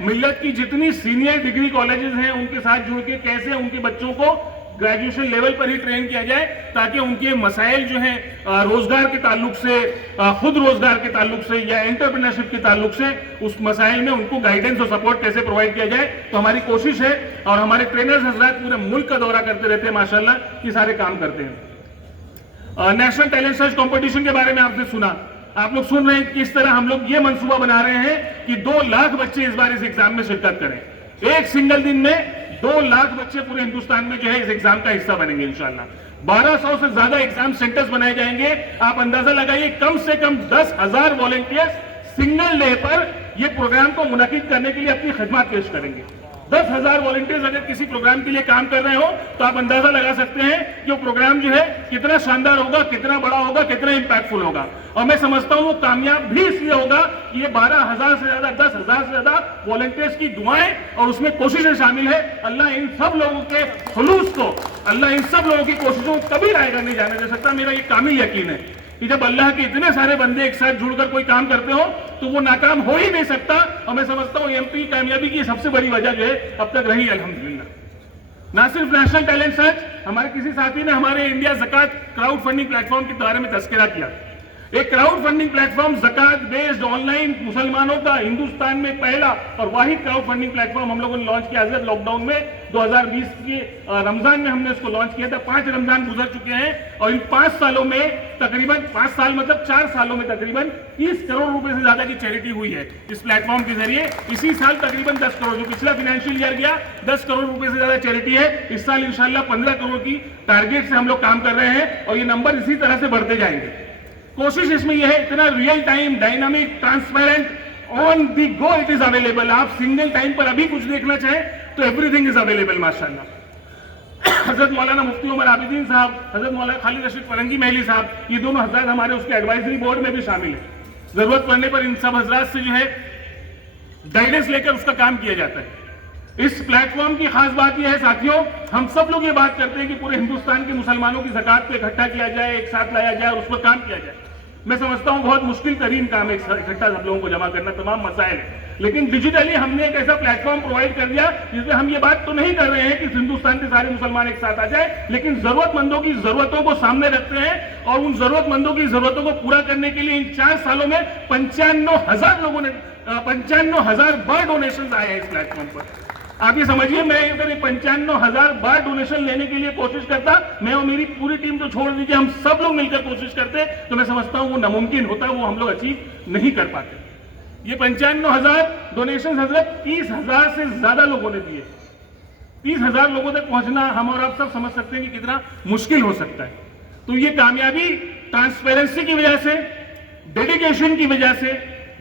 ملت کی جتنی سینئر ڈگری کالجز ہیں ان کے ساتھ جڑ کے کیسے ان کے بچوں کو گریجویشن لیول پر ہی ٹرین کیا جائے, تاکہ ان کے مسائل جو ہیں روزگار کے تعلق سے, خود روزگار کے تعلق سے یا انٹرپرینرشپ کے تعلق سے, اس مسائل میں ان کو گائیڈنس اور سپورٹ کیسے پرووائڈ کیا جائے. تو ہماری کوشش ہے, اور ہمارے ٹرینرز حضرات پورے ملک کا دورہ کرتے رہتے ہیں ماشاءاللہ, یہ سارے کام کرتے ہیں. نیشنل ٹیلنٹ سرچ کمپٹیشن کے بارے میں آپ نے سنا, آپ لوگ سن رہے ہیں کہ اس طرح ہم لوگ یہ منصوبہ بنا رہے ہیں کہ 2 لاکھ بچے اس بار اس ایگزام میں شرکت کریں. ایک سنگل دن میں 2 لاکھ بچے پورے ہندوستان میں جو ہے اس ایگزام کا حصہ بنیں گے انشاءاللہ. 1200 سے زیادہ ایگزام سینٹرز بنائے جائیں گے. آپ اندازہ لگائیے, کم سے کم 10,000 والنٹیئرز سنگل ڈے پر یہ پروگرام کو منعقد کرنے کے لیے اپنی خدمات پیش کریں گے. 10,000 والنٹیئرز اگر کسی پروگرام کے لیے کام کر رہے ہو تو آپ اندازہ لگا سکتے ہیں کہ وہ پروگرام جو ہے کتنا شاندار ہوگا, کتنا بڑا ہوگا, کتنا امپیکٹفل ہوگا. اور میں سمجھتا ہوں وہ کامیاب بھی اس لیے ہوگا کہ یہ 12,000 سے زیادہ, 10,000 سے زیادہ والنٹیئرز کی دعائیں اور اس میں کوششیں شامل ہے. اللہ ان سب لوگوں کے خلوص کو, اللہ ان سب لوگوں کی کوششوں کو کبھی رائے گا نہیں جانے دے سکتا. میرا یہ کامل یقین ہے کہ جب اللہ کے اتنے سارے بندے ایک ساتھ جڑ کر کوئی کام کرتے ہو تو وہ ناکام ہو ہی نہیں سکتا. اور میں سمجھتا ہوں ایم پی کی کامیابی کی سب سے بڑی وجہ جو ہے اب تک رہی الحمدللہ. نہ صرف نیشنل ٹیلنٹ سرچ, ہمارے کسی ساتھی نے ہمارے انڈیا زکات کراؤڈ فنڈنگ پلیٹ فارم کے بارے میں تذکرہ کیا. ایک کراؤڈ فنڈنگ پلیٹ فارم, زکات بیسڈ آن لائن, مسلمانوں کا ہندوستان میں پہلا اور واحد کراؤڈ فنڈنگ پلیٹ فارم ہم لوگوں نے لانچ کیا حضرت لاک ڈاؤن میں 2020 کے رمضان میں ہم نے اس کو لانچ کیا تھا. 5 رمضان گزر چکے ہیں اور ان 5 سالوں میں تقریباً 5 سال مطلب 4 سالوں میں تقریباً 30 کروڑ روپے سے زیادہ کی چیریٹی ہوئی ہے اس پلیٹ فارم کے ذریعے. اسی سال تقریباً 10 کروڑ, جو پچھلا فائنینشیل ایئر گیا 10 کروڑ روپے سے زیادہ چیریٹی ہے. اس سال انشاءاللہ 15 کروڑ کی ٹارگیٹ سے ہم لوگ کام کر رہے ہیں اور یہ نمبر اسی طرح سے بڑھتے جائیں گے. کوشش اس میں یہ ہے, اتنا real time, dynamic, transparent, on the go it is available. آپ سنگل ٹائم پر ابھی کچھ دیکھنا چاہیں تو ایوری تھنگ از اویلیبل ماشاءاللہ. حضرت مولانا مفتی عمر عابدین صاحب, حضرت مولانا خالد رشید فرنگی محلی صاحب, یہ دونوں حضرات ہمارے اس کے ایڈوائزری بورڈ میں بھی شامل ہیں. ضرورت پڑنے پر ان سب حضرات سے جو ہے گائیڈنس لے کر اس کا کام کیا جاتا ہے. اس پلیٹ فارم کی خاص بات یہ ہے ساتھیوں, ہم سب لوگ یہ بات کرتے ہیں کہ پورے ہندوستان کے مسلمانوں کی زکات کو اکٹھا کیا جائے, ایک ساتھ لایا جائے اور اس پر کام کیا جائے. میں سمجھتا ہوں بہت مشکل ترین کام ہے اکٹھا سب لوگوں کو جمع کرنا, تمام مسائل ہیں. لیکن ڈیجیٹلی ہم نے ایک ایسا پلیٹ فارم پرووائڈ کر دیا جس میں ہم یہ بات تو نہیں کر رہے ہیں کہ ہندوستان کے سارے مسلمان ایک ساتھ آ جائے, لیکن ضرورت مندوں کی ضرورتوں کو سامنے رکھتے ہیں اور ان ضرورت مندوں کی ضرورتوں کو پورا کرنے کے لیے ان 4 سالوں میں 95,000 لوگوں نے 95,000 بار ڈونیشن آئے ہیں اس پلیٹ فارم پر. آپ یہ سمجھیے, میں اگر 95,000 بار ڈونیشن لینے کے لیے کوشش کرتا, میں اور میری پوری ٹیم تو چھوڑ دیجیے, ہم سب لوگ مل کر کوشش کرتے, تو میں سمجھتا ہوں وہ ناممکن ہوتا, وہ ہم لوگ اچیو نہیں کر پاتے. یہ 95,000 ڈونیشن حضرت 30,000 سے زیادہ لوگوں نے دیے. 30,000 لوگوں تک پہنچنا ہم اور آپ سب سمجھ سکتے ہیں کہ کتنا مشکل ہو سکتا ہے. تو یہ کامیابی ٹرانسپیرنسی کی وجہ سے, ڈیڈیکیشن کی وجہ سے,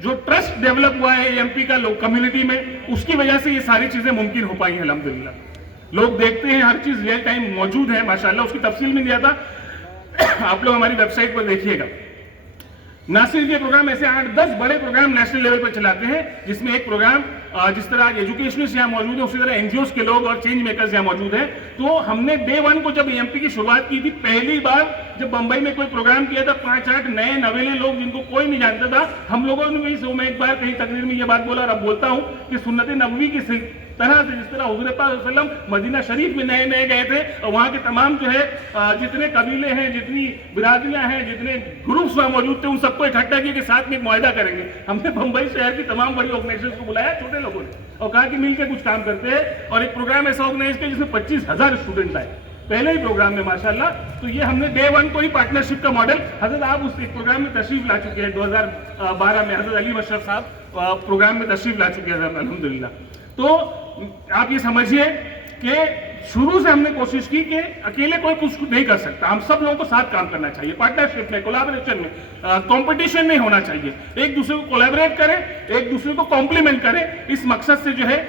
جو ٹرسٹ ڈیولپ ہوا ہے ایم پی کا کمیونٹی میں, اس کی وجہ سے یہ ساری چیزیں ممکن ہو پائی ہیں الحمدللہ. لوگ دیکھتے ہیں, ہر چیز ریئل ٹائم موجود ہے ماشاءاللہ. اس کی تفصیل میں دیا تھا, آپ لوگ ہماری ویب سائٹ پر دیکھیے گا. نہ صرف یہ پروگرام, ایسے 8-10 بڑے پروگرام نیشنل لیول پر چلاتے ہیں, جس میں ایک پروگرام جس طرح ایجوکیشنسٹ یہاں موجود ہیں, اسی طرح این جی اوز کے لوگ اور چینج میکرز یہاں موجود ہیں. تو ہم نے ڈے 1 کو جب ایم پی کی شروعات کی تھی, پہلی بار جب بمبئی میں کوئی پروگرام کیا تھا, 5-8 نئے نویلے لوگ جن کو کوئی نہیں جانتا تھا, ہم لوگوں نے بھی, میں ایک بار کہیں تقریر میں یہ بات بولا اور اب بولتا ہوں کہ سنت نبوی کی طرح سے جس طرح حضور پاک صلی اللہ علیہ وسلم مدینہ شریف میں نئے نئے گئے تھے اور وہاں کے تمام جو ہے جتنے قبیلے ہیں, جتنی برادریاں ہیں, جتنے گروپس وہاں موجود تھے, ان سب کو اکٹھا کیا کہ ساتھ میں ایک معاہدہ کریں گے. ہم نے بمبئی شہر کی تمام بڑی آرگنائزیشن کو بلایا, چھوٹے لوگوں نے, اور کہا کہ مل کے کچھ کام کرتے ہیں, اور ایک پروگرام ایسا آرگنائز کیا جس میں 25,000 اسٹوڈنٹ آئے پہلے ہی پروگرام میں ماشاءاللہ. تو یہ ہم نے ڈے 1 کو ہی پارٹنرشپ کا ماڈل, حضرت آپ اس ایک پروگرام میں تشریف لا چکے ہیں 2012 میں, حضرت علی مشرف صاحب پروگرام میں تشریف لا چکے ہیں الحمدللہ. تو آپ یہ سمجھیے کہ شروع سے ہم نے کوشش کی کہ اکیلے کوئی کچھ نہیں کر سکتا, ہم سب لوگوں کو ساتھ کام کرنا چاہیے, پارٹنرشپ میں, کولیبریشن میں, کمپٹیشن نہیں ہونا چاہیے, ایک دوسرے کو کولیبریٹ کریں, ایک دوسرے کو کمپلیمنٹ کریں. اس مقصد سے جو ہے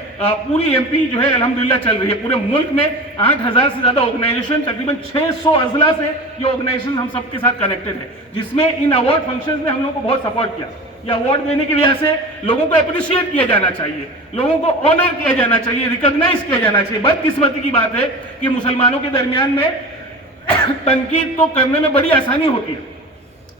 پوری ایم پی جو ہے الحمدللہ چل رہی ہے. پورے ملک میں 8,000 سے زیادہ آرگنائزیشن, تقریباً 600 اضلاع سے یہ آرگنائزیشن ہم سب کے ساتھ کنیکٹڈ ہے, جس میں ان ایوارڈ فنکشنز نے ہم لوگوں کو بہت سپورٹ کیا. یہ ایوارڈ دینے کی وجہ سے لوگوں کو اپریشیٹ کیا جانا چاہیے, لوگوں کو آنر کیا جانا چاہیے, ریکگنائز کیا جانا چاہیے. بدقسمتی کی بات ہے کہ مسلمانوں کے درمیان میں تنقید تو کرنے میں بڑی آسانی ہوتی ہے,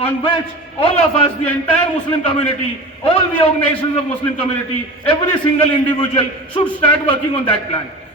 on which all of us, the entire Muslim community, all the organizations of Muslim community, every single individual should start working on that plan.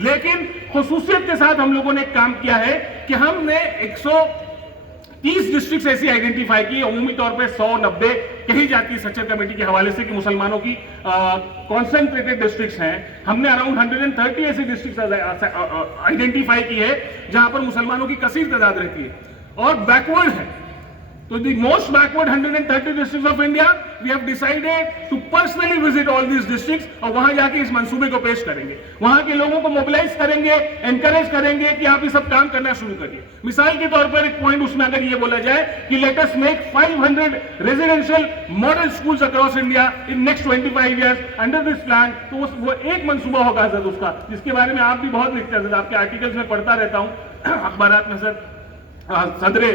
لیکن خصوصیت کے ساتھ ہم لوگوں نے ایک کام کیا ہے کہ ہم نے 130 ڈسٹرکٹس ایسی آئیڈینٹیفائی کی. عمومی طور پہ 190 کہی جاتی ہے سچر کمیٹی کے حوالے سے کہ مسلمانوں کی کانسنٹریٹڈ ڈسٹرکٹس ہیں. ہم نے اراؤنڈ 130 ایسی ڈسٹرکٹس آئیڈینٹیفائی کی ہے جہاں پر مسلمانوں کی کثیر تعداد رہتی ہے اور بیکورڈ ہے. تو the most backward 130 districts of India, we have decided to personally visit all these districts اور وہاں جا کے اس منصوبے کو پیش کریں گے. وہاں کے لوگوں کو موبلائز کریں گے, انکریج کریں گے کہ آپ یہ سب کام کرنا شروع کریے. مثال کے طور پر ایک پوائنٹ اس میں اگر یہ بولا جائے کہ let us make 500 residential model schools across India in next 25 years under this plan, تو وہ ایک منصوبہ ہوگا حضرت اس کا, جس کے بارے میں آپ بھی بہت لکھتے ہیں. آپ کے آرٹیکلز میں پڑھتا رہتا ہوں اخبارات میں صدر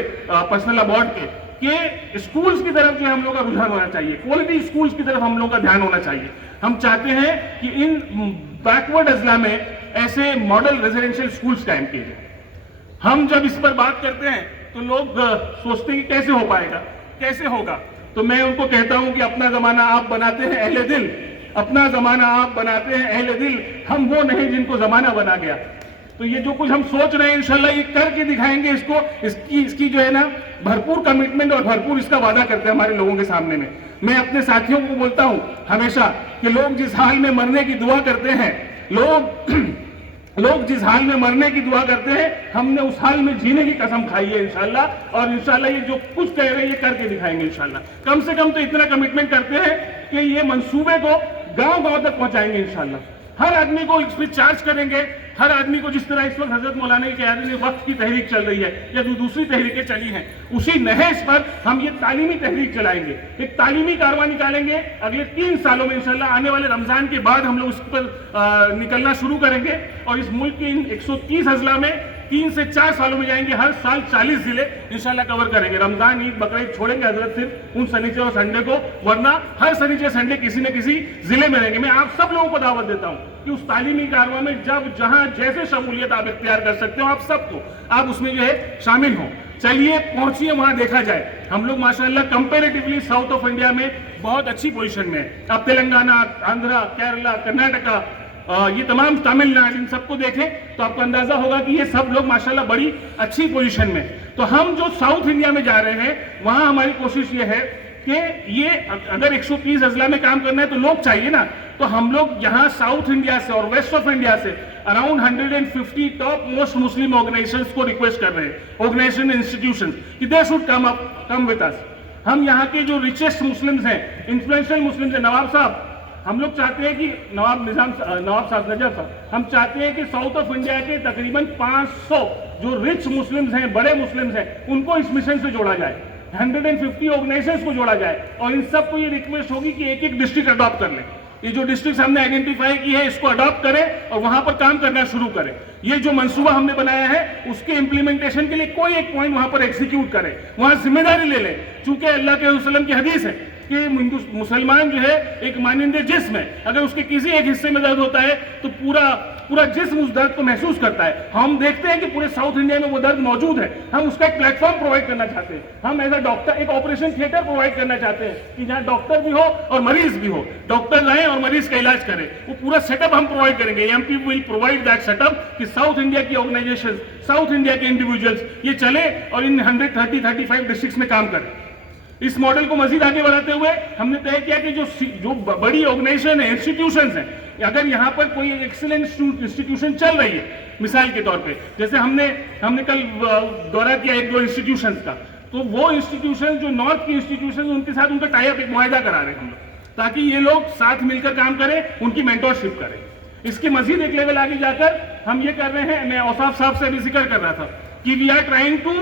پرسنل بورڈ کے, کہ اسکولز کی طرف جو ہم لوگ کا رجحان ہونا چاہیے, کوالٹی اسکولز کی طرف ہم لوگ کا دھیان ہونا چاہیے. ہم چاہتے ہیں کہ ان بیکورڈ اضلاع میں ایسے ماڈل ریزیڈینشیل اسکولز قائم کیے جائیں. ہم جب اس پر بات کرتے ہیں تو لوگ سوچتے ہیں کہ کیسے ہو پائے گا, کیسے ہوگا. تو میں ان کو کہتا ہوں کہ اپنا زمانہ آپ بناتے ہیں اہل دل, اپنا زمانہ آپ بناتے ہیں اہل دل, ہم وہ نہیں جن کو زمانہ بنا گیا. تو یہ جو کچھ ہم سوچ رہے ہیں انشاءاللہ یہ کر کے دکھائیں گے. اس کی جو ہے نا بھرپور کمٹمنٹ اور بھرپور اس کا وعدہ کرتے ہیں ہمارے لوگوں کے سامنے میں. میں اپنے ساتھیوں کو بولتا ہوں ہمیشہ کہ لوگ جس حال میں مرنے کی دعا کرتے ہیں, لوگ جس حال میں مرنے کی دعا کرتے ہیں, ہم نے اس حال میں جینے کی قسم کھائی ہے انشاءاللہ. اور انشاءاللہ یہ جو کچھ کہہ رہے ہیں یہ کر کے دکھائیں گے انشاءاللہ. کم سے کم تو اتنا کمٹمنٹ کرتے ہیں کہ یہ منصوبے کو گاؤں گاؤں تک پہنچائیں گے انشاءاللہ. ہر آدمی کو اس پہ چارج کریں گے. ہر آدمی کو جس طرح اس وقت حضرت مولانا کی قیادت میں وقت کی تحریک چل رہی ہے یا جو دوسری تحریکیں چلی ہیں, اسی نہج پر ہم یہ تعلیمی تحریک چلائیں گے. ایک تعلیمی کارواں نکالیں گے اگلے 3 سالوں میں انشاءاللہ. آنے والے رمضان کے بعد ہم لوگ اس پر نکلنا شروع کریں گے اور اس ملک کے 130 اضلاع میں 3 سے 4 سالوں میں جائیں گے. ہر سال 40 ضلع انشاءاللہ کور کریں گے. رمضان, عید, بقرعید چھوڑیں گے حضرت صرف ان سنیچر اور سنڈے کو, ورنہ ہر سنیچر سنڈے کسی نہ کسی ضلع میں رہیں گے. میں آپ سب لوگوں کو دعوت دیتا ہوں کہ اس تعلیمی کارواں میں جب جہاں جیسے شمولیت آپ اختیار کر سکتے ہو, آپ سب کو آپ اس میں جو ہے شامل ہوں. چلیے پہنچیے وہاں دیکھا جائے. ہم لوگ ماشاءاللہ کمپیریٹیولی ساؤتھ آف انڈیا میں بہت اچھی پوزیشن میں. اب تلنگانہ, آندھرا, کیرلا, کرناٹکا, یہ تمام تامل ناڈو, ان سب کو دیکھیں تو آپ کو اندازہ ہوگا کہ یہ سب لوگ ماشاءاللہ بڑی اچھی پوزیشن میں. تو ہم جو ساؤتھ انڈیا میں جا رہے ہیں وہاں ہماری کوشش یہ ہے کہ یہ اگر 130 اضلاع میں کام کرنا ہے تو لوگ چاہیے نا. تو ہم لوگ یہاں ساؤتھ انڈیا سے اور ویسٹ آف انڈیا سے اراؤنڈ 150 ٹاپ موسٹ مسلم آرگنائزیشنز کو ریکویسٹ کر رہے ہیں, آرگنائزیشن انسٹیٹیوشن, کہ دے شوڈ کم وتھ اس. ہم یہاں کے جو ریچسٹ مسلمز ہیں, انفلوئنشل مسلمز ہیں, نواب صاحب, ہم لوگ چاہتے ہیں کہ نواب صاحب نجف صاحب, ہم چاہتے ہیں کہ ساؤتھ آف انڈیا کے تقریباً 500 جو رچ مسلمز ہیں, بڑے مسلمز ہیں, ان کو اس مشن سے جوڑا جائے. 150 آرگنائزیشنز کو جوڑا جائے اور ان سب کو یہ ریکویسٹ ہوگی کہ ایک ڈسٹرکٹ اڈاپٹ کر لیں. یہ جو ڈسٹرکٹس ہم نے آئیڈینٹیفائی کی ہے اس کو اڈاپٹ کریں اور وہاں پر کام کرنا شروع کریں. یہ جو منصوبہ ہم نے بنایا ہے اس کے امپلیمنٹیشن کے لیے کوئی ایک پوائنٹ وہاں پر ایکزیکیوٹ کرے, وہاں ذمہ داری لے لیں. چونکہ اللہ کے وسلم کی حدیث ہے کہ مسلمان جو ہے ایک مانند جسم ہے, اگر اس کے کسی ایک حصے میں درد ہوتا ہے تو پورا جسم اس درد کو محسوس کرتا ہے. ہم دیکھتے ہیں کہ پورے ساؤتھ انڈیا میں وہ درد موجود ہے. ہم اس کا ایک پلیٹ فارم پرووائڈ کرنا چاہتے ہیں. ہم ایز اے ڈاکٹر ایک آپریشن تھیٹر پرووائڈ کرنا چاہتے ہیں کہ جہاں ڈاکٹر بھی ہو اور مریض بھی ہو, ڈاکٹر آئیں اور مریض کا علاج کریں. وہ پورا سیٹ اپ ہم پرووائڈ کریں گے. M P will provide that set up کہ ساؤتھ انڈیا کی آرگنائزیشن, ساؤتھ انڈیا کے انڈیویجولس یہ چلے اور ان 135 ڈسٹرکٹس میں کام کریں. اس ماڈل کو مزید آگے بڑھاتے ہوئے ہم نے طے کیا کہ جو بڑی آرگنائزیشن ہیں, انسٹیٹیوشنز ہیں, اگر یہاں پر کوئی ایکسلنٹ انسٹیٹیوشن چل رہی ہے, مثال کے طور پہ جیسے ہم نے کل دورہ کیا 1-2 انسٹیٹیوشنز کا, تو وہ انسٹیٹیوشن جو نارتھ کی انسٹیٹیوشن ان کے ساتھ ان کا ٹائی اپ ایک معاہدہ کرا رہے ہیں ہم لوگ, تاکہ یہ لوگ ساتھ مل کر کام کریں, ان کی مینٹورشپ کریں. اس کے مزید ایک لیول آگے جا کر ہم یہ کر رہے ہیں, میں اوصاف صاحب سے بھی ذکر کر رہا تھا کہ we are trying to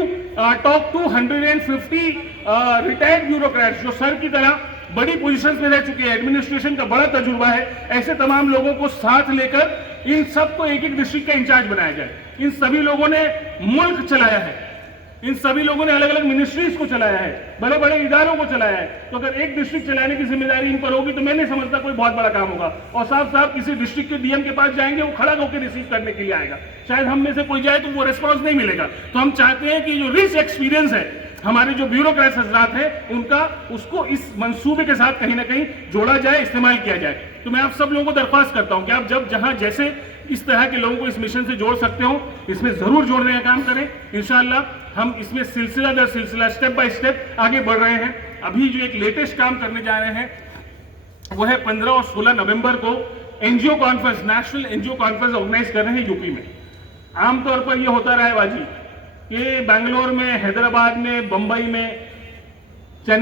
talk to 150 retired bureaucrats جو سر کی طرح بڑی پوزیشنز میں رہ چکے ہیں, ایڈمنسٹریشن کا بڑا تجربہ ہے. ایسے تمام لوگوں کو ساتھ لے کر ان سب کو ایک ڈسٹرکٹ کا انچارج بنایا جائے. ان سبھی لوگوں نے ملک چلایا ہے, ان سبھی لوگوں نے الگ الگ منسٹریز کو چلایا ہے, بڑے بڑے اداروں کو چلایا ہے. تو اگر ایک ڈسٹرکٹ چلانے کی ذمہ داری ان پر ہوگی تو میں نہیں سمجھتا کوئی بہت بڑا کام ہوگا. اور صاحب کسی ڈسٹرکٹ کے ڈی ایم کے پاس جائیں گے, وہ کھڑا ہو کے ریسیو کرنے کے لیے آئے گا. شاید ہم میں سے کوئی جائے تو وہ ریسپانس نہیں ملے گا. تو ہم چاہتے ہیں کہ جو ریچ ایکسپیرینس ہے ہمارے جو بیوروکریٹس حضرات ہیں ان کا اس کو اس منصوبے کے ساتھ کہیں نہ کہیں جوڑا جائے, استعمال کیا جائے. تو میں آپ سب لوگوں کو درخواست کرتا ہوں کہ آپ جب جہاں جیسے اس طرح کے لوگوں کو اس مشن سے جوڑ سکتے ہو اس میں ضرور جوڑنے کا کام کریں. انشاءاللہ ہم اس میں سلسلہ در سلسلہ اسٹیپ بائی اسٹیپ آگے بڑھ رہے ہیں. ابھی جو ایک لیٹسٹ کام کرنے جا رہے ہیں وہ ہے 15 اور 16 نومبر کو NGO conference, national NGO conference organize کر رہے ہیں یو پی میں. عام طور پر یہ ہوتا رہا ہے باجی کہ بنگلور میں, حیدرآباد میں, بمبئی میں, چنئی